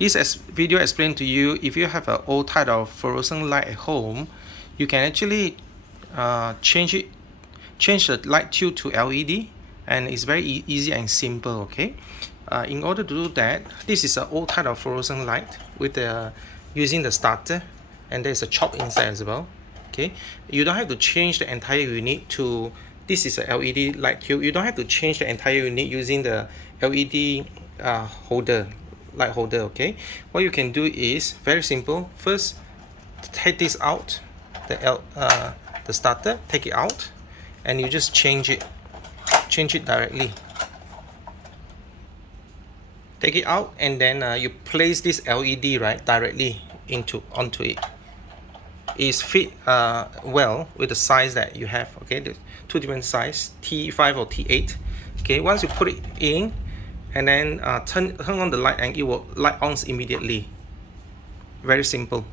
This video explained to you if you have an old type of fluorescent light at home, you can actually change the light tube to LED, and it's very easy and simple. Okay, in order to do that, this is an old type of fluorescent light with using the starter, and there's a chop inside as well. Okay, you don't have to change the entire unit to this is a LED light tube. You don't have to change the entire unit using the LED light holder. Okay, what you can do is very simple. First, take this out, the starter, take it out, and you just change it directly. Take it out, and then you place this LED directly onto it. Is fit well with the size that you have. Okay, there's two different size, T5 or T8. Okay, once you put it in, and then turn on the light, and it will light on immediately. Very simple.